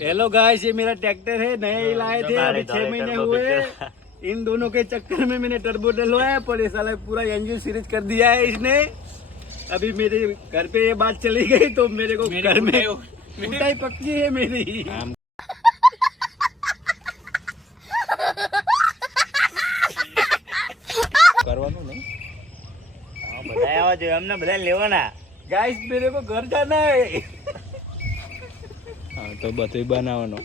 Hello guys, ये मेरा tractor है, नया ही लाए थे, अभी 6 महीने हुए। इन दोनों के चक्कर में मैंने टर्बो डलवाया, पर ये साला पूरा इंजन सीरीज कर दिया है इसने। अभी मेरे घर पे ये बात चली गई तो मेरे को घर में कुटाई पक्की है मेरी। કરવાનું નહીં, બધા આવા જોઈએ, અમને બધા લેવાના। गाइस मेरे को घर जाना है। હા તો બધું બનાવવાનું।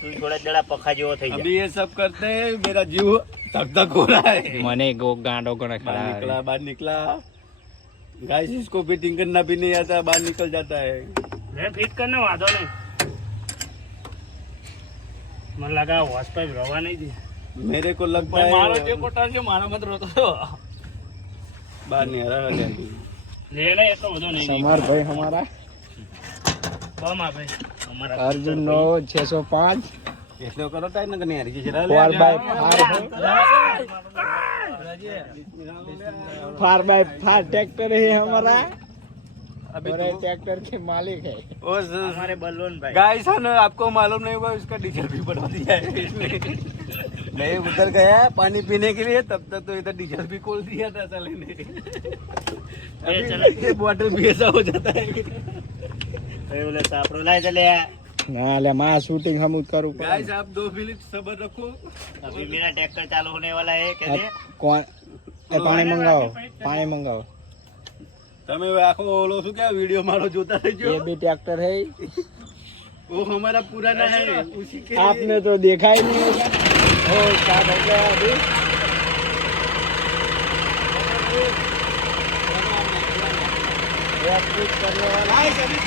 तू थोड़ा जरा पखा जो થઈ जा। अभी ये सब करते हैं, मेरा जीव धक धक हो रहा है। મને ગાંડો કોને बाहर निकला। गाइस इसको फिटिंग करना भी नहीं आता, बाहर निकल जाता है। मैं फिट करना वादो नहीं, मन लगा वॉश पे रवा नहीं दी। मेरे को लग पाया मारो जे कोटा के मारो मत रोतो तो बाहर नहीं आ रहा है। लेना ये तो वजो नहीं। समार भाई हमारा कम आ भाई हमारा अर्जुन 9 605 इसलिए करो टाइम ना नहीं आ रही जरा 4x4 ट्रैक्टर है हमारा। अभी ट्रैक्टर के मालिक है हमारे बलवन भाई। गाइस है ना, आपको मालूम नहीं होगा, इसका डीजल भी बढ़ा दिया है इसने। नहीं उधर गया पानी पीने के लिए, तब तक तो इधर डीजल भी खोल दिया था साले ने। अभी बोतल भी ऐसा हो जाता है। बोले सापड़ो लाए चले ना ले मां शूटिंग हम करूं। गाइस आप 2 मिनट सब्र रखो, अभी मेरा ट्रैक्टर चालू होने वाला है। कहते कौन पानी मंगाओ, पानी मंगाओ। તમે આખો ઓલો શું કે વિડિયો મારો જોતા રહેજો। ये भी ट्रैक्टर है, वो हमारा पुराना है, उसी के आपने तो देखा ही नहीं होगा। ओ स्टार्ट हो गया अभी। करने वाला है अभी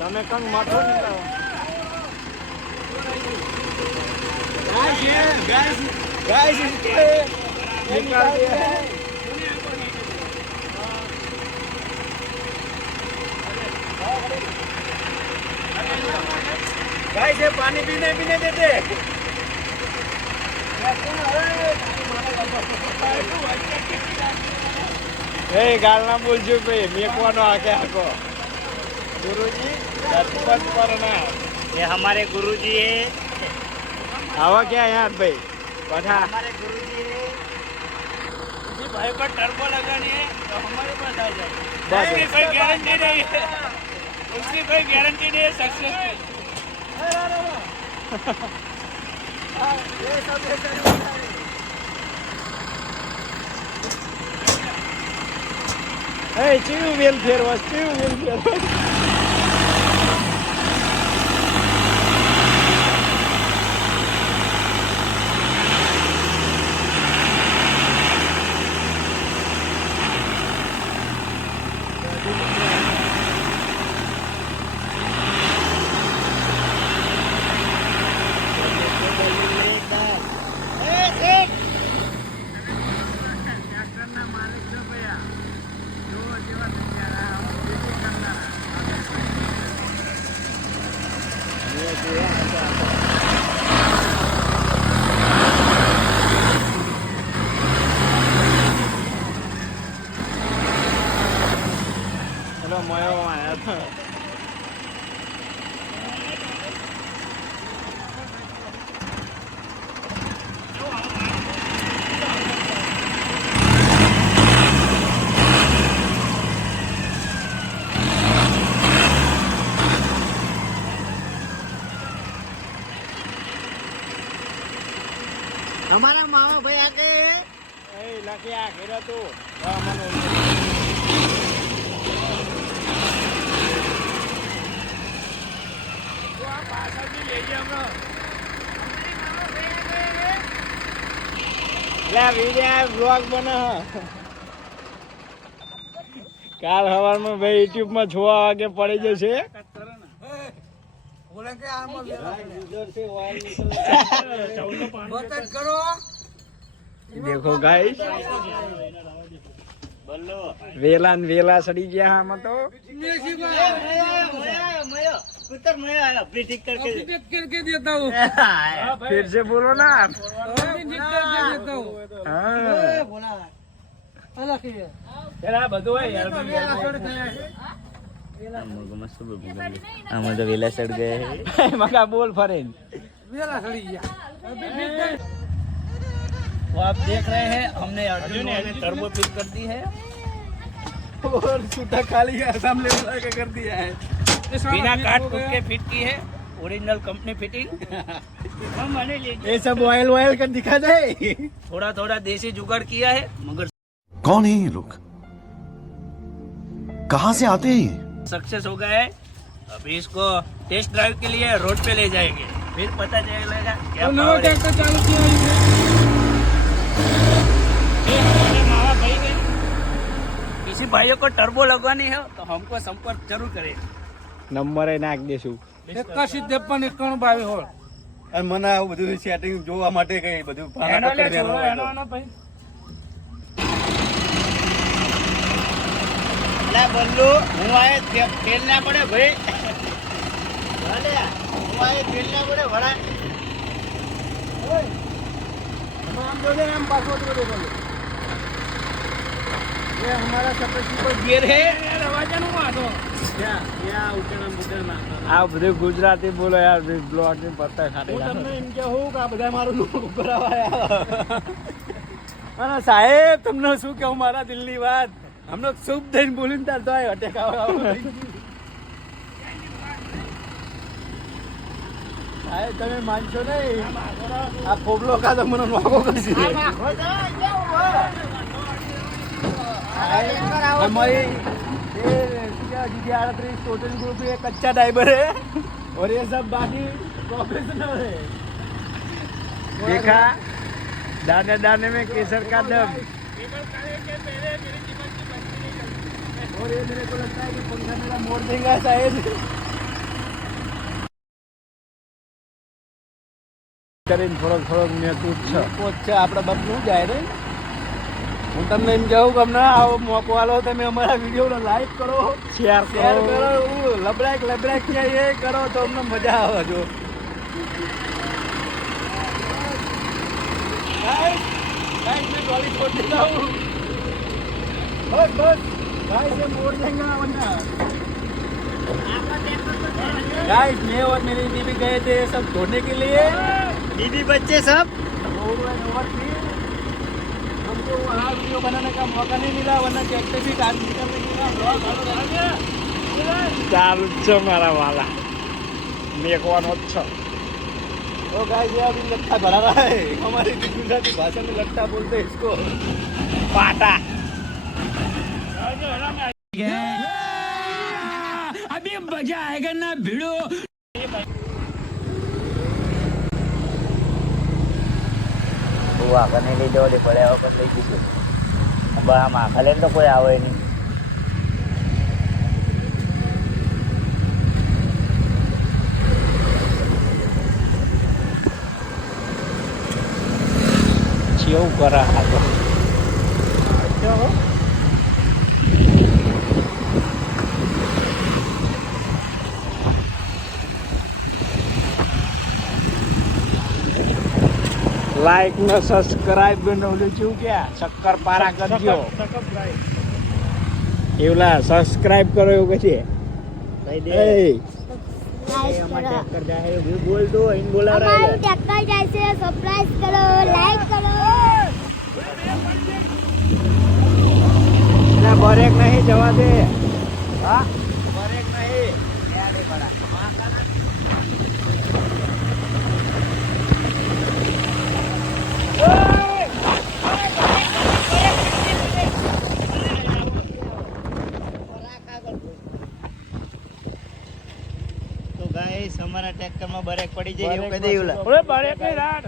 તમે કંગ માથો નીકળાવો। गाइस इसको निकाल दिया है। गाइस ये पानी पीने भी नहीं देते। એ ગાલના બોલજો ભાઈ, મેકવાનો આકે આકો गुरुजी बचपन पर ना। ये हमारे गुरुजी है। आवा क्या यार भाई बढ़ा। हमारे गुरुजी है। किसी भाई को टर्बो लगानी है तो हमारे पास आ जाए। उसकी कोई गारंटी नहीं है, उसकी कोई गारंटी नहीं है सक्सेस की। ए चीव व्हील फेरवास, चीव व्हील फेरवास। चलो मोया आया था। हमारा मामा भाई आ गए हैं। लकी आ घेरा तू मन वीडियो ब्लॉग बना। કાલ સવારમાં ભાઈ યુટ્યુબ માં 6 વાગે પડી જશે. દેખો ગાઈસ વેલા ને વેલા સડી ગયા આમાં તો. फिर से बोलो ना आप. આમાં તો વેલા સડ ગયા मगा बोल फरेन. तो आप देख रहे हैं हमने अर्जुन ने टर्बो फिट कर दी है और सूटा खाली सामने के कर दिया है. बिना काट कूट के फिट की है ओरिजिनल कंपनी फिटिंग. ये सब ऑयल ऑयल कर दिखा दे. थोड़ा थोड़ा देसी जुगाड़ किया है मगर कौन है ये लोग कहां से आते हैं ये सक्सेस हो गया है. अभी इसको टेस्ट ड्राइव के लिए रोड पे ले जाएंगे फिर पता चलेगा क्या पावर है. ये हमारे मावा भाई ने किसी भाइयों को टर्बो लगवानी है तो हमको संपर्क जरूर करें. નંબર નાખ દેશું. 81539122 અને મને આવું બધું સેટિંગ જોવા માટે કઈ બધું એનો લે છોડો એનો ભાઈ. લે બલ્લુ હું આયે તેલ ના પડે ભાઈ. ભલે હું આયે તેલ ના પડે વડા. આમ જોડે આમ પાછો જોડે બોલો. ये हमारा सबसे ऊपर गियर है. રવાજાનું આ તો क्या उतना मुद्दा આ બધું ગુજરાતી બોલો યાર બ્લોગ ની પત્તા હું ખાટી તમને એમ કહું કે આ બધા મારું લોક ઉપર આવ્યા. અને સાહેબ તમને શું કહું મારા દિલની વાત હમણાં શુભ થઈને બોલીને તાર તો આ અટેક સાહેબ તમે માનશો નહીં આ ફોબલો કા તો મને નોકો કરશે. हमारी ये GT38 टोटल ग्रुप एक अच्छा ड्राइवर है और ये सब बाकी प्रोफेशनल है. देखा दाने दाने में केसर का दम. और ये मेरे को लगता है कि पंखा मेरा मोड़ देगा शायद. કરીને થોડોક થોડોક મેં કૂદ છે. છે આપણા બાપનું જાય રે. હું તમને એમ કહું કે અમને આવો મોકો આલો તમે અમારા વિડીયો લાઈક કરો શેર શેર કરો. કરો લબડાક ક્યાં એ કરો તો અમને મજા આવે. જો गाइस मैं ट्रॉली छोड़ देता हूँ. बस गाइस ये मोड़ देंगे वरना. गाइस मैं और मेरी बीवी गए थे सब धोने के लिए. बीवी बच्चे सब हमको वहाँ वीडियो बनाने का मौका नहीं मिला वरना ट्रैक्टर भी डाल निकलने के लिए ब्लॉग ચાલુ જ છે મારા વાલા મેકવાનો જ છે. तो गाइस ये अभी लट्ठा भरा रहा है. हमारी गुजराती भाषा में लट्ठा बोलते हैं इसको. પાટા अभी मजा आएगा ना भिड़ो. આગળ લઈ જવા દે પડે વખત લઈ જઈશું. આમાં આખા લઈને તો કોઈ આવે નહીં. કેવું કરે આ તો. લાઈક ને સબસ્ક્રાઇબ ને ઓલું શું કે શક્કર પારા કરજો. એવલા સબસ્ક્રાઇબ કરો એવું કે છે. બોલ તો ઇન બોલા हमारे ट्रैक्टर जैसे सब्सक्राइब करो लाइक करो. બરેક નહીં જવા દે. हाँ बरेक नहीं. તો ગાઈસ અમારા ટ્રેક્ટરમાં બ્રેક પડી જાય એવું કહી દે. ઓલે બરેક ની રાડ.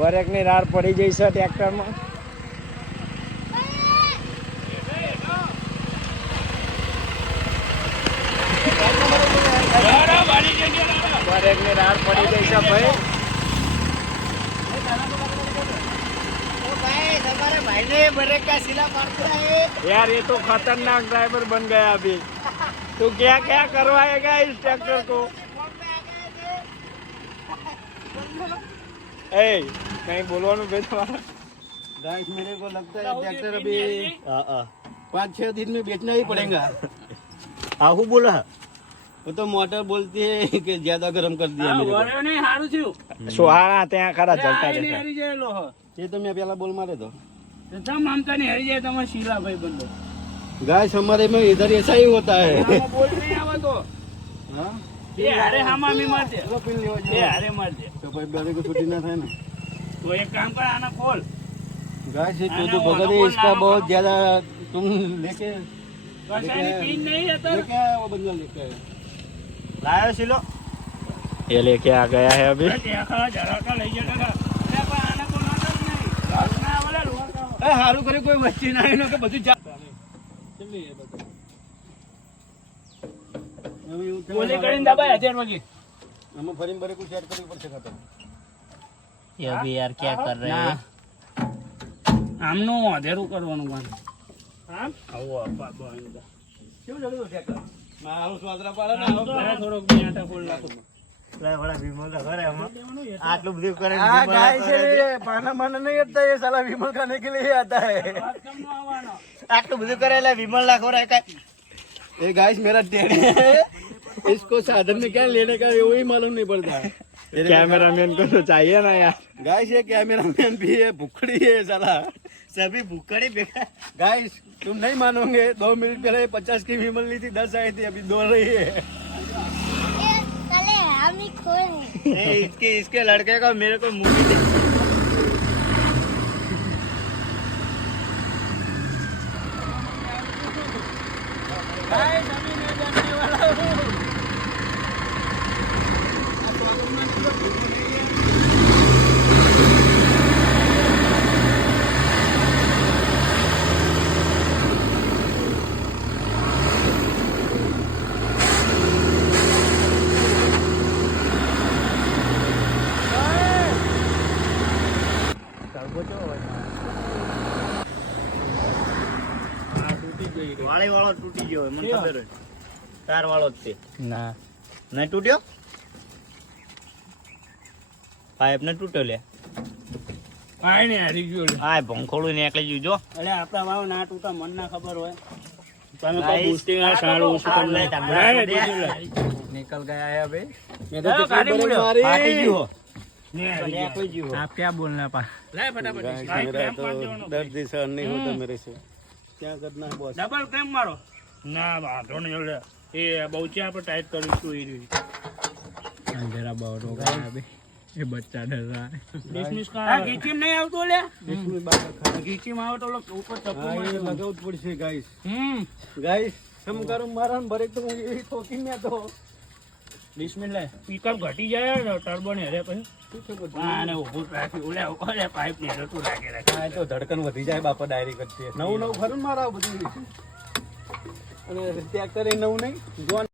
બરેક ની રાડ પડી જઈ છે ટ્રેક્ટરમાં. બ્રેક ની રાડ પડી ગઈ છે ભાઈ. यार ये तो खतरनाक ड्राइवर बन गया अभी. तो क्या क्या करवाएगा इस ट्रैक्टर को? ए कहीं बोलવાનું भाई तुम्हारा. गाइस मेरे को लगता है ट्रैक्टर अभी 5-6 दिन में बेचना ही पड़ेगा. આવું બોલે वो तो मोटर बोलती है कि ज्यादा गर्म कर दिया मेरे को. વળ્યો નહીં, સારું થયું. સુહાણા ત્યાં ખરા આ જલતા એને દેખાય. હરી ગયેલો હો. ये तो मैं पहला बोल मारे दो. તો તમ આમતા ની હરી જાય તમારે શીલાભાઈ બંધો. गाइस हमारे में इधर ऐसा ही होता है. આમાં બોલ નહીં આવે તો. हाँ? બે હારે હામામી માર દે. चलो पिन लियो બે હારે માર દે. तो कोई गाड़ी को छुट्टी ना था ना. તો એક કામ કર, આના ખોલ. गाइस ये तो भगत है, इसका बहुत ज्यादा तुम लेके કશાની પીન નહીં અત્યારે. लेके आया वो बंदा लेके आया. લાયો શીલો ये लेके आ गया है अभी. દેખા જરાકા લઈ જતા હતા. અરે પણ આના કોઈ નોટ જ નહીં. ના ઓલા લોકા. ए हारू करे कोई वच्ची ना एनो के બધું જા. ચલી એ બધું. હવે એવું ગોલી કરીને દબાય 1000 વાગે. અમે ફરીને બરે કોઈ સેટ કરવી પડશે ખતમ. ये अभी यार क्या कर रहे ના. हैं આમનું અધેરું કરવાનું કામ. આમ આવો આપા બંધ. કેવું જડું ટ્રેક્ટર? મારું સ્વાદરા પાડે ને અરે થોડોક બે આટા ફોડ નાખો. બડા વિમલ का घर है हम આટલું બધું કરે हाँ गाइस ये पाना माना नहीं आता, ये साला विमल खाने के लिए आता है. વાત કેમનો આવવાનો? આટલું બધું કરે એટલે વિમલ ના ખોરાય કાંઈ. ये गाइस मेरा टेडी है, इसको साधन में क्या लेने का वो ही मालूम नहीं पड़ता है. कैमरामैन को तो चाहिए ना यार. गाइस ये कैमरामैन भी है, भुखड़ी है साला. સભી ભૂખડી ભેગા गाइस तुम नहीं मानोगे, 2 मिनट पहले 50 की विमल ली थी, 10 आई थी, अभी 2 रही है. चले हम ही खोए हैं. इसके लड़के को मेरे को मूवी दे. ગાઈસ અભી મેં જાने वाला हूं. વાળી વાળો તૂટી ગયો મને ખબર હોય. તાર વાળો જ તે ના નહીં તૂટ્યો. પાઇપ ને તૂટ્યો લે. કાઈ નહીં હરી ગયો લે. આ ભંખોડું ને એકલી જીવ જો. અરે આપડા વાવ ના તૂટા મન ના ખબર હોય. તમે Guys, કોઈ બુસ્ટિંગ આ સારું ઓછું કરી લે. निकल गया है अभी. मैं तो कितनी गाड़ी बड़ी मुड़ो. मारी. ફાટી ગયો. ને હરી ગયો. એકલી જીવ. आप क्या बोलना पा. લે ફટાફટ. गाइस ગાઈસ मेरा કેમ तो માર દેવાનો? दर्द सहन नहीं होता मेरे से. क्या करना है बॉस? ડબલ કેમ મારો? ના વાંધો નહીં લે. એ બહુચિયા પર ટાઈટ કરું છું એ રીતે. अंधेरा बहुत हो गया है अभी. ये बच्चा डर रहा है. ડિસમિસ કર. આ ગીચીમ નહીં આવતો લે. इसमें बात खा. ગીચીમ આવે તો લોકો ઉપર ચપ્પુ हाँ ये મારે. लगाउट पड़શે गाइस. ગાઈસ गाइस हम करूं मारन ब्रेक तो मुझे यही ठोकी में तो. બિસ્મિલ્લાહ. પિકઅપ ઘટી જાય ને ટર્બો ને હરે પછી. આને ઊભું રાખી ઓલે ઓલે પાઇપ ને રતું લાગે રાખે. હા તો ધડકન વધી જાય બાપા ડાયરી કરતી. નવું નવું ખરું મારા બધું. અને ટ્રેક્ટર એ નવું નહીં, જોન